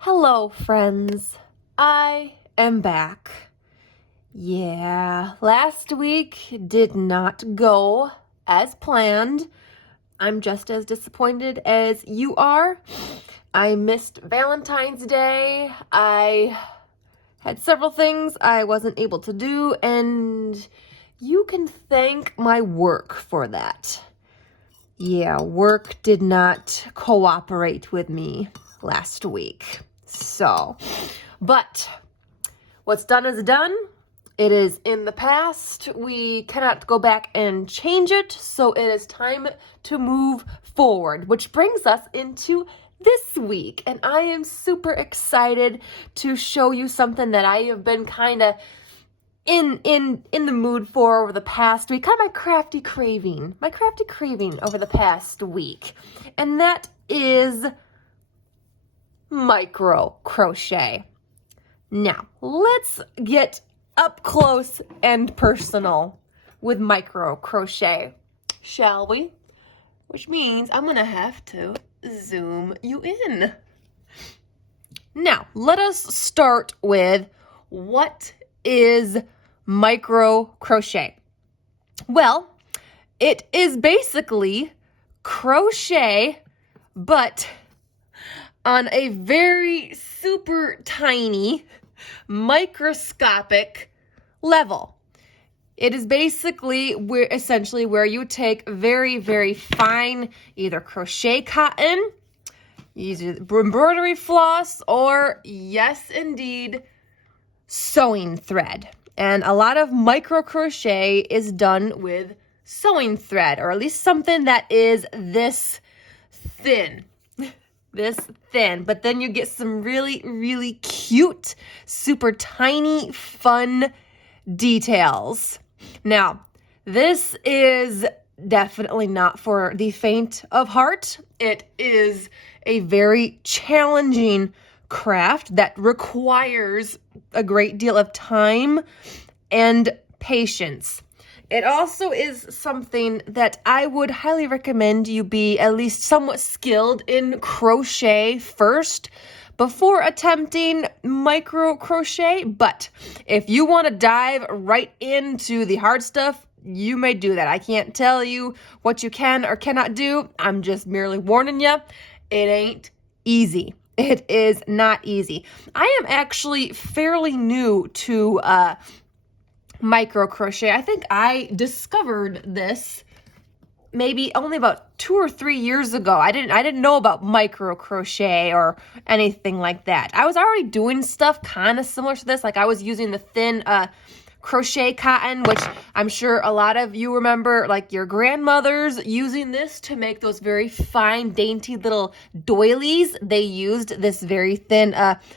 Hello, friends. I am back. Yeah, last week did not go as planned. I'm just as disappointed as you are. I missed Valentine's Day. I had several things I wasn't able to do, and you can thank my work for that. Yeah, work did not cooperate with me last week. But what's done is done. It is in the past. We cannot go back and change it, so it is time to move forward, which brings us into this week. And I am super excited to show you something that I have been kind of in the mood for over the past week, kind of my crafty craving over the past week. And that is micro crochet. Now, let's get up close and personal with micro crochet, shall we? Which means I'm gonna have to zoom you in. Now, let us start with what is micro crochet? Well, it is basically crochet, but on a very super tiny, microscopic level. It is basically essentially where you take very, very fine, either crochet cotton, use embroidery floss, or yes, indeed, sewing thread. And a lot of micro crochet is done with sewing thread, or at least something that is this thin. But then you get some really, really cute, super tiny, fun details. Now, this is definitely not for the faint of heart. It is a very challenging craft that requires a great deal of time and patience. It also is something that I would highly recommend you be at least somewhat skilled in crochet first before attempting micro crochet. But if you want to dive right into the hard stuff, you may do that. I can't tell you what you can or cannot do. I'm just merely warning you. It ain't easy. It is not easy. I am actually fairly new to micro crochet. I think I discovered this maybe only about 2 or 3 years ago. I didn't know about micro crochet or anything like that. I was already doing stuff kind of similar to this. Like I was using the thin crochet cotton, which I'm sure a lot of you remember, like your grandmothers using this to make those very fine, dainty little doilies. They used this very thin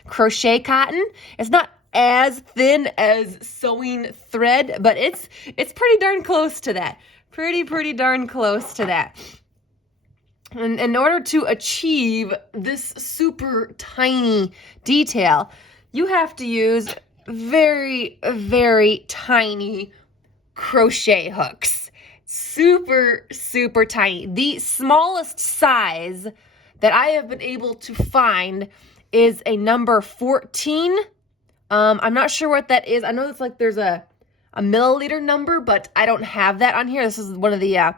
crochet cotton. It's not as thin as sewing thread, but it's pretty darn close to that. Pretty darn close to that. And in order to achieve this super tiny detail, you have to use very, very tiny crochet hooks. Super, super tiny. The smallest size that I have been able to find is a number 14. I'm not sure what that is. I know it's like there's a milliliter number, but I don't have that on here. This is one of the,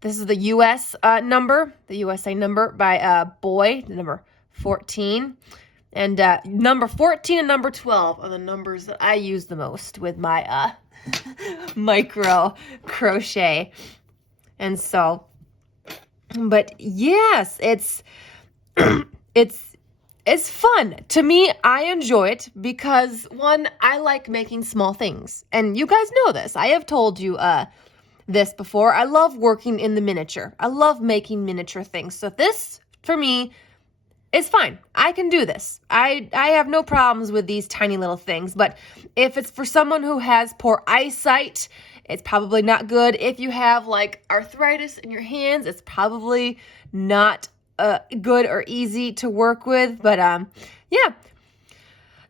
this is the US number, the USA number by Boy, the number 14. And number 14 and number 12 are the numbers that I use the most with my micro crochet. And so, but yes, it's fun. To me, I enjoy it because, one, I like making small things. And you guys know this. I have told you this before. I love working in the miniature. I love making miniature things. So this, for me, is fine. I can do this. I have no problems with these tiny little things. But if it's for someone who has poor eyesight, it's probably not good. If you have like arthritis in your hands, it's probably not good or easy to work with. But yeah.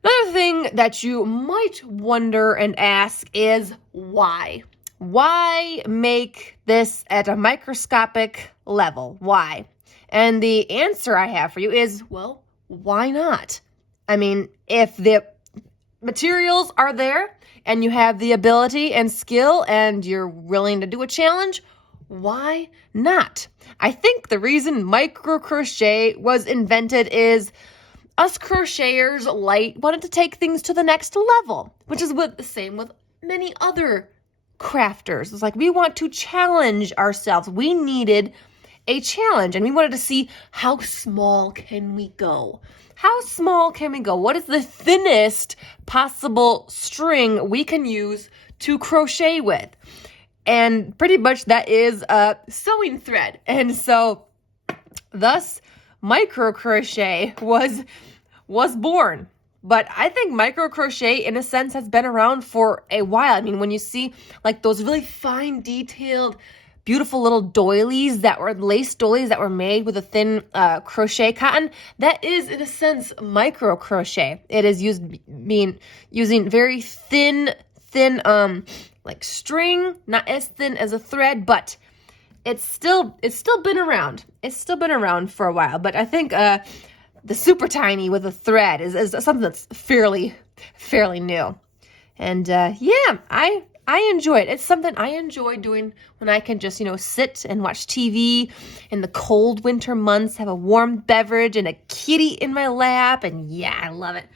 Another thing that you might wonder and ask is why? Why make this at a microscopic level? Why? And the answer I have for you is, well, why not? I mean, if the materials are there and you have the ability and skill and you're willing to do a challenge, why not? I think the reason micro crochet was invented is us crocheters wanted to take things to the next level, which is the same with many other crafters. It's like we want to challenge ourselves. We needed a challenge and we wanted to see how small can we go? How small can we go? What is the thinnest possible string we can use to crochet with? And pretty much that is a sewing thread. And so thus micro crochet was born. But I think micro crochet in a sense has been around for a while. I mean, when you see like those really fine detailed beautiful little lace doilies that were made with a thin crochet cotton, that is in a sense micro crochet. It is using very thin like string, not as thin as a thread, but it's still been around. It's still been around for a while. But I think the super tiny with a thread is something that's fairly new. And yeah, I enjoy it. It's something I enjoy doing when I can just, sit and watch TV in the cold winter months, have a warm beverage and a kitty in my lap. And yeah, I love it.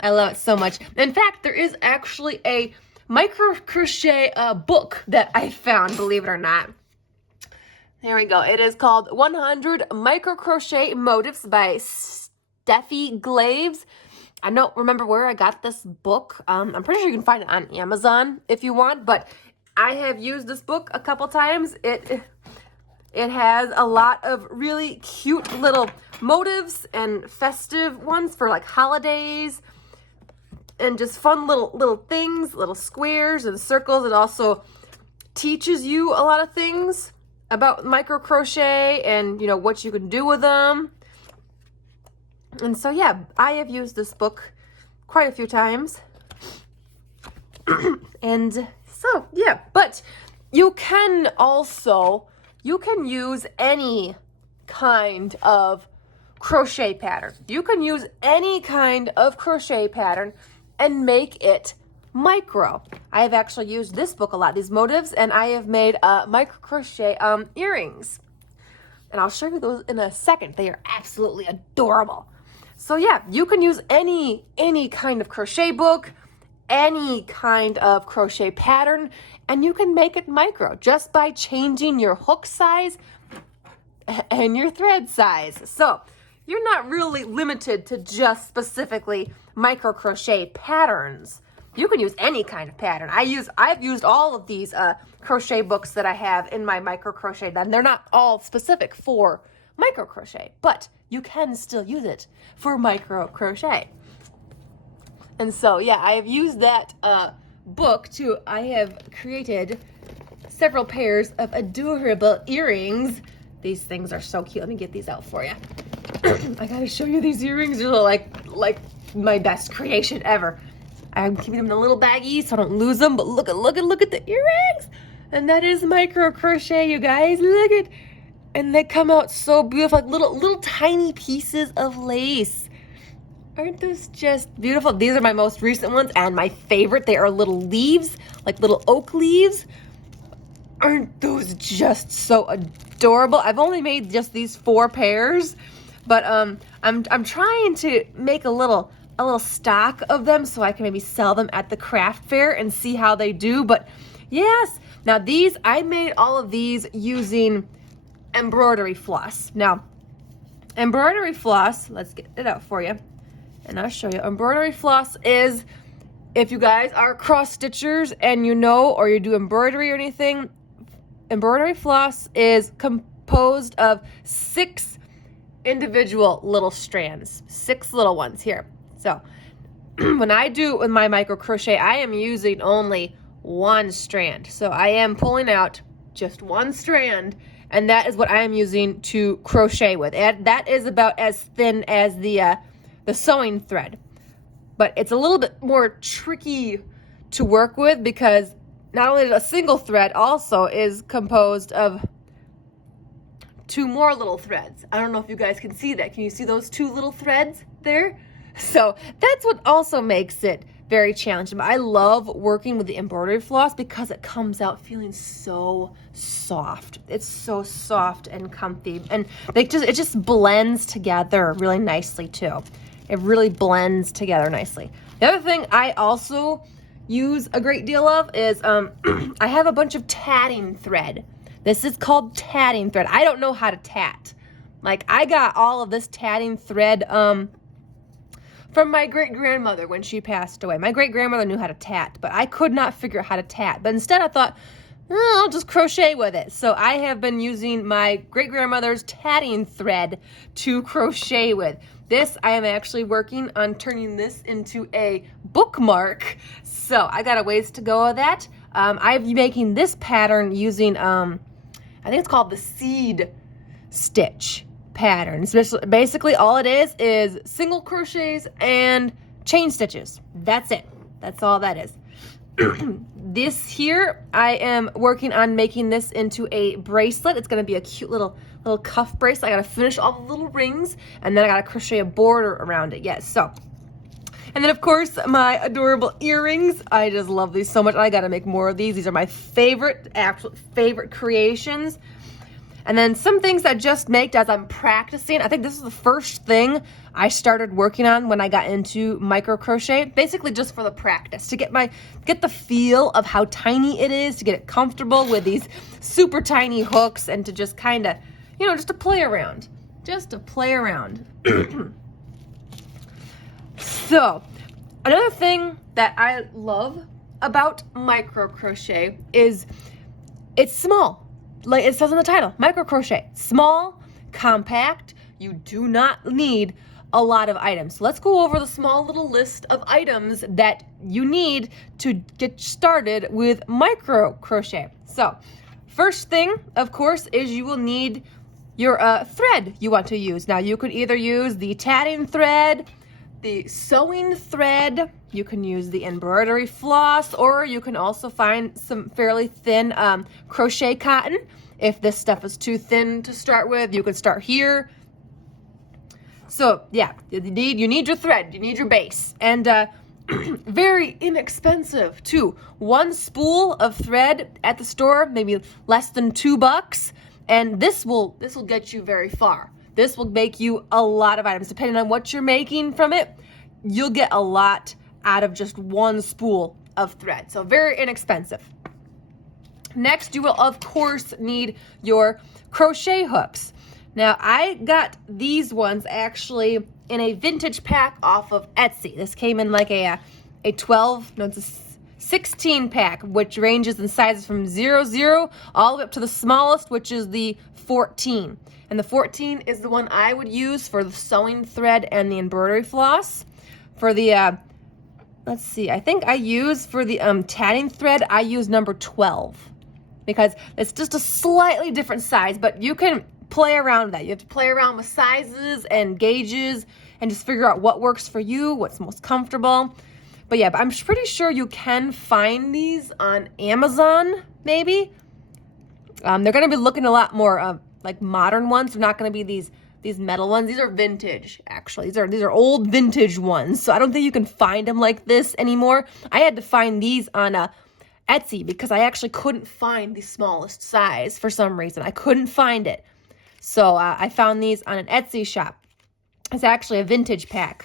I love it so much. In fact, there is actually a micro crochet book that I found, believe it or not. There we go. It is called 100 Micro Crochet Motifs by Steffi Glaves. I don't remember where I got this book. I'm pretty sure you can find it on Amazon if you want, but I have used this book a couple times. It has a lot of really cute little motifs and festive ones for like holidays and just fun little things, little squares and circles. It also teaches you a lot of things about micro crochet and what you can do with them. And so, yeah, I have used this book quite a few times. And so, yeah, but you can use any kind of crochet pattern. You can use any kind of crochet pattern and make it micro. I have actually used this book a lot, these motifs, and I have made micro crochet earrings. And I'll show you those in a second. They are absolutely adorable. So yeah, you can use any kind of crochet book, any kind of crochet pattern, and you can make it micro just by changing your hook size and your thread size. So you're not really limited to just specifically micro crochet patterns. You can use any kind of pattern. I've used all of these crochet books that I have in my micro crochet. Then they're not all specific for micro crochet, but you can still use it for micro crochet. And so, yeah, I have used that book I have created several pairs of adorable earrings. These things are so cute. Let me get these out for you. I gotta show you these earrings. They're like my best creation ever. I'm keeping them in a little baggie so I don't lose them, but look at the earrings. And that is micro crochet, you guys. Look at, and they come out so beautiful, like little tiny pieces of lace. Aren't those just beautiful? These are my most recent ones and my favorite. They are little leaves, like little oak leaves. Aren't those just so adorable? I've only made just these 4 pairs, but I'm trying to make a little stock of them so I can maybe sell them at the craft fair and see how they do. But yes, now I made all of these using embroidery floss. Now, embroidery floss, let's get it out for you and I'll show you. Embroidery floss is, if you guys are cross stitchers and or you do embroidery or anything, embroidery floss is composed of 6 individual little strands, 6 little ones here. So when I do with my micro crochet, I am using only 1 strand. So I am pulling out just 1 strand, and that is what I am using to crochet with. And that is about as thin as the sewing thread. But it's a little bit more tricky to work with because not only a single thread also is composed of 2 more little threads. I don't know if you guys can see that. Can you see those 2 little threads there? So that's what also makes it very challenging. But I love working with the embroidery floss because it comes out feeling so soft. It's so soft and comfy, and it just blends together really nicely too. It really blends together nicely. The other thing I also use a great deal of is I have a bunch of tatting thread. This is called tatting thread. I don't know how to tat. Like, I got all of this tatting thread from my great-grandmother when she passed away. My great-grandmother knew how to tat, but I could not figure out how to tat. But instead I thought, I'll just crochet with it. So I have been using my great-grandmother's tatting thread to crochet with. This, I am actually working on turning this into a bookmark. So I got a ways to go with that. I'm making this pattern using, I think it's called the seed stitch pattern. Basically all it is single crochets and chain stitches. That's it. That's all that is. This here, I am working on making this into a bracelet. It's going to be a cute little cuff bracelet. I got to finish all the little rings, and then I got to crochet a border around it. Yes, so. And then, of course, my adorable earrings. I just love these so much. I got to make more of these. These are my absolute favorite creations. And then some things I just made as I'm practicing. I think this is the first thing I started working on when I got into micro crochet, basically just for the practice, to get the feel of how tiny it is, to get it comfortable with these super tiny hooks, and to just kind of, just to play around. Just to play around. So, another thing that I love about micro crochet is it's small. Like it says in the title, micro crochet. Small, compact. You do not need a lot of items. So let's go over the small little list of items that you need to get started with micro crochet. So first thing, of course, is you will need your thread you want to use. Now you could either use the tatting thread, the sewing thread, you can use the embroidery floss, or you can also find some fairly thin crochet cotton. If this stuff is too thin to start with, you can start here. So yeah, you need your thread, you need your base, and very inexpensive too. One spool of thread at the store, maybe less than $2, and this will get you very far. This will make you a lot of items. Depending on what you're making from it, you'll get a lot out of just one spool of thread. So very inexpensive. Next, you will of course need your crochet hooks. Now I got these ones actually in a vintage pack off of Etsy. This came in like a 16 pack, which ranges in sizes from 00 all the way up to the smallest, which is the 14. And the 14 is the one I would use for the sewing thread and the embroidery floss. For the, let's see, I think I use for the tatting thread, I use number 12 because it's just a slightly different size, but you can play around with that. You have to play around with sizes and gauges and just figure out what works for you, what's most comfortable. But yeah, but I'm pretty sure you can find these on Amazon, maybe. They're going to be looking a lot more like modern ones. They're not going to be these metal ones. These are vintage, actually. These are old vintage ones. So I don't think you can find them like this anymore. I had to find these on Etsy because I actually couldn't find the smallest size for some reason. I couldn't find it. So I found these on an Etsy shop. It's actually a vintage pack.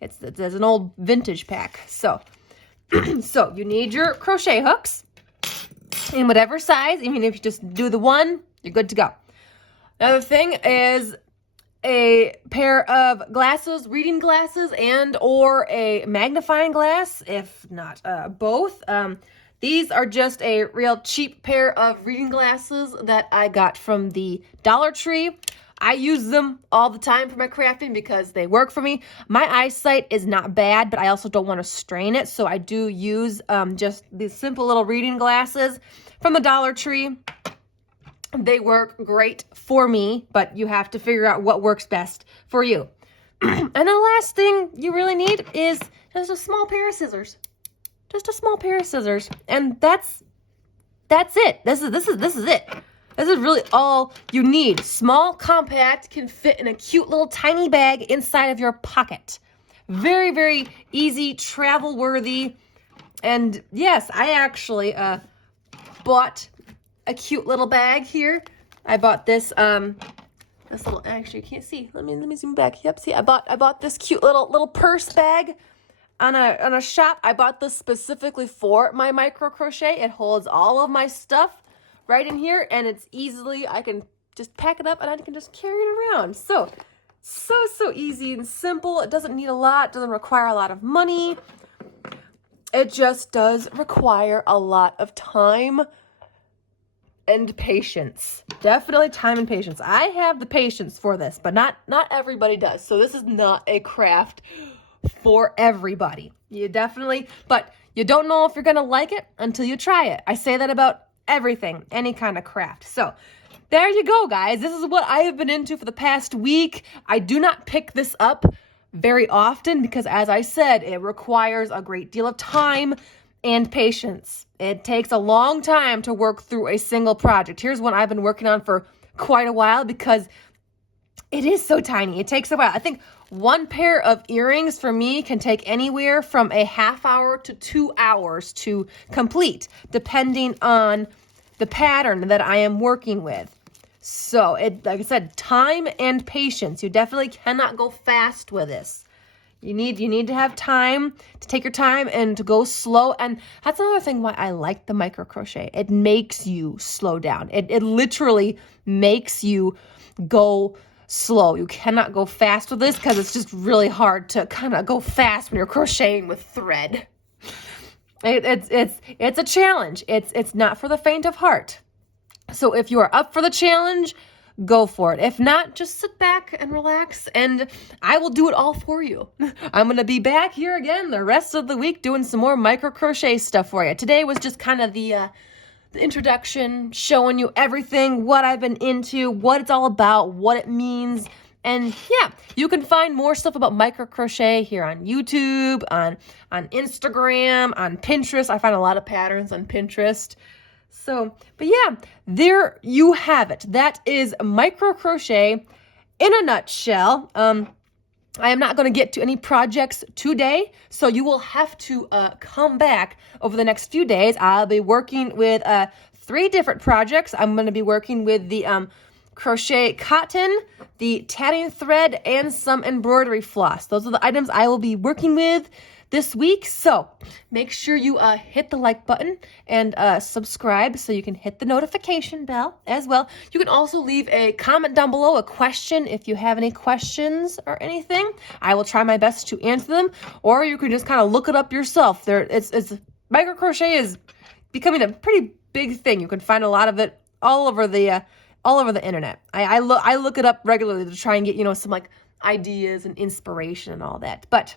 It's an old vintage pack. So, so you need your crochet hooks in whatever size. Even if you just do the one, you're good to go. Another thing is a pair of glasses, reading glasses, and or a magnifying glass, if not both. These are just a real cheap pair of reading glasses that I got from the Dollar Tree. I use them all the time for my crafting because they work for me. My eyesight is not bad, but I also don't want to strain it, so I do use just these simple little reading glasses from the Dollar Tree. They work great for me, but you have to figure out what works best for you. And the last thing you really need is just a small pair of scissors. Just a small pair of scissors. And that's it. This is it. This is really all you need. Small, compact, can fit in a cute little tiny bag inside of your pocket. very, very easy, travel worthy. And yes, I actually bought a cute little bag here. I bought this this little, actually you can't see. Let me zoom back. Yep, see, I bought this cute little purse bag on a shop. I bought this specifically for my micro crochet. It holds all of my stuff right in here, and it's easily, I can just pack it up and I can just carry it around. So easy and simple. It doesn't need a lot, doesn't require a lot of money. It just does require a lot of time and patience. Definitely time and patience. I have the patience for this, but not everybody does. So this is not a craft for everybody. You definitely, but you don't know if you're gonna like it until you try it. I say that about everything, any kind of craft. So there you go, guys. This is what I have been into for the past week. I do not pick this up very often because, as I said, it requires a great deal of time and patience. It takes a long time to work through a single project. Here's one I've been working on for quite a while because it is so tiny. It takes a while. I think one pair of earrings for me can take anywhere from a half hour to 2 hours to complete, depending on the pattern that I am working with. So it, like I said, time and patience. You definitely cannot go fast with this. You need to have time to take your time and to go slow. And that's another thing why I like the micro crochet. It makes you slow down. It literally makes you go slow. You cannot go fast with this because it's just really hard to kind of go fast when you're crocheting with thread. It's a challenge. It's not for the faint of heart. So if you are up for the challenge, go for it. If not, just sit back and relax, and I will do it all for you. I'm going to be back here again the rest of the week doing some more micro crochet stuff for you. Today was just kind of the introduction, showing you everything, what I've been into, what it's all about, what it means. And yeah, you can find more stuff about micro crochet here on YouTube, on Instagram, on Pinterest. I find a lot of patterns on Pinterest. So, but yeah, there you have it. That is micro crochet in a nutshell. I am not going to get to any projects today, so you will have to come back over the next few days. I'll be working with 3 different projects. I'm going to be working with the crochet cotton, the tatting thread, and some embroidery floss. Those are the items I will be working with this week. So make sure you hit the like button and subscribe so you can hit the notification bell as well. You can also leave a comment down below, a question, if you have any questions or anything. I will try my best to answer them, or you can just kind of look it up yourself. It's micro crochet is becoming a pretty big thing. You can find a lot of it all over the internet. I look it up regularly to try and get some like ideas and inspiration and all that. But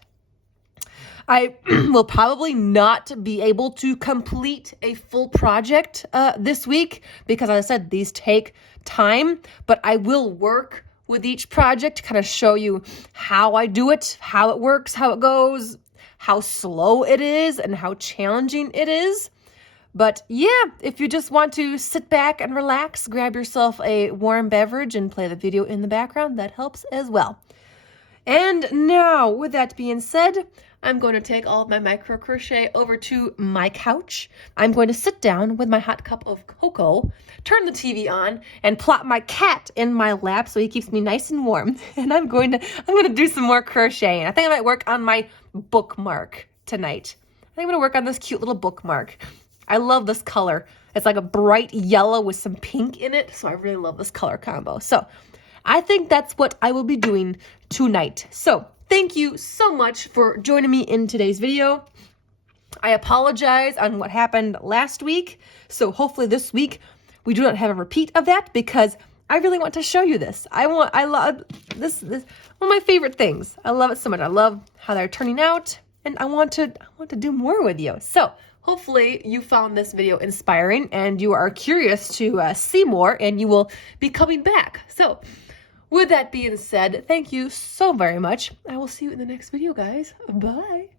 I will probably not be able to complete a full project this week because, as I said, these take time, but I will work with each project to kind of show you how I do it, how it works, how it goes, how slow it is, and how challenging it is. But yeah, if you just want to sit back and relax, grab yourself a warm beverage and play the video in the background, that helps as well. And now, with that being said, I'm going to take all of my micro crochet over to my couch. I'm going to sit down with my hot cup of cocoa, turn the TV on, and plop my cat in my lap so he keeps me nice and warm. And I'm going to do some more crocheting. I think I might work on my bookmark tonight. I think I'm going to work on this cute little bookmark. I love this color. It's like a bright yellow with some pink in it, so I really love this color combo. So I think that's what I will be doing tonight. So thank you so much for joining me in today's video. I apologize on what happened last week. So hopefully this week we do not have a repeat of that because I really want to show you this. I love this one of my favorite things. I love it so much. I love how they're turning out, and I want to do more with you. So hopefully you found this video inspiring and you are curious to see more, and you will be coming back. So with that being said, thank you so very much. I will see you in the next video, guys. Bye.